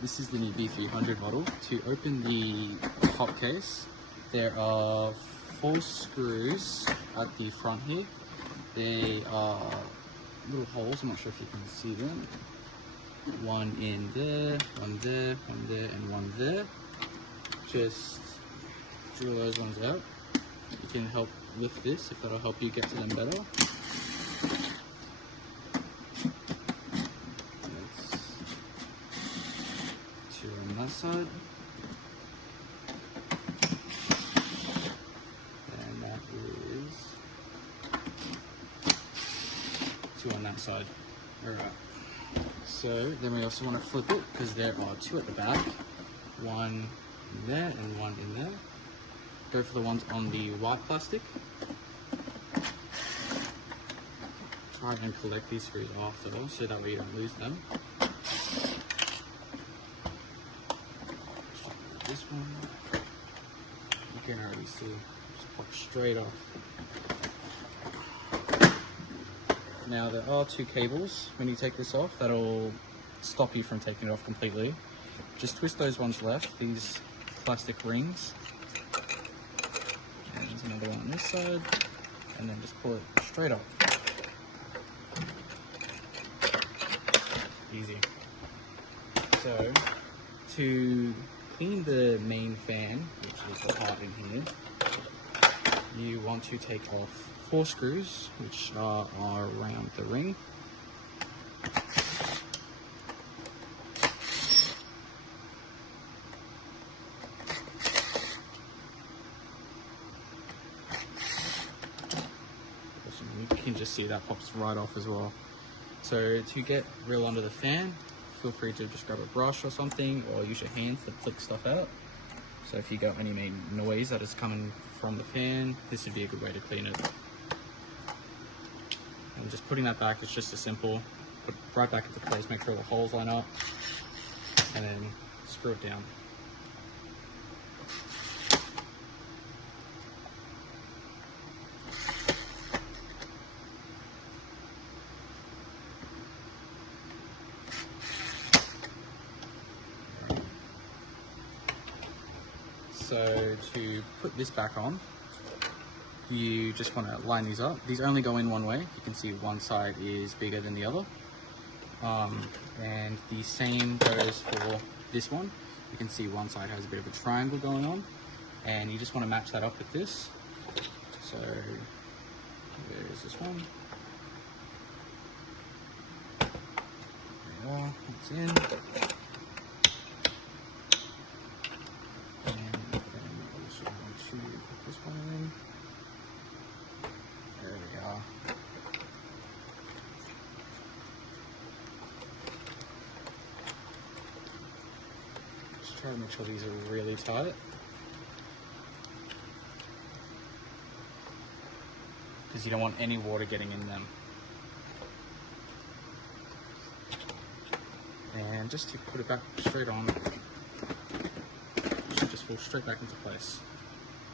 This is the new B300 model. To open the top case, there are 4 screws at the front here. They are little holes, I'm not sure if you can see them. One in there, one there, one there, and one there. Just drill those ones out. You can help lift this if that'll help you get to them better. Two on that side. And that is 2 on that side. Alright. So then we also want to flip it because there are 2 at the back. One in there and one in there. Go for the ones on the white plastic. Try and collect these screws after so that way you don't lose them. This one, you can already see, just pop straight off. Now there are 2 cables. When you take this off, that'll stop you from taking it off completely. Just twist those ones left, these plastic rings. And there's another one on this side, and then just pull it straight off. Easy. So, to clean the main fan, which is the part in here, you want to take off 4 screws, which are around the ring. You can just see that pops right off as well. So to get real under the fan, feel free to just grab a brush or something, or use your hands to flick stuff out. So if you got any noise that is coming from the fan, this would be a good way to clean it. And just putting that back is just as simple. Put it right back into place, make sure the holes line up, and then screw it down. So to put this back on, you just want to line these up. These only go in one way. You can see one side is bigger than the other. And the same goes for this one. You can see one side has a bit of a triangle going on, and you just want to match that up with this. So there's this one. There you are, it's in. This one in. There we go. Just try to make sure these are really tight. Because you don't want any water getting in them. And just to put it back straight on, it should just fall straight back into place.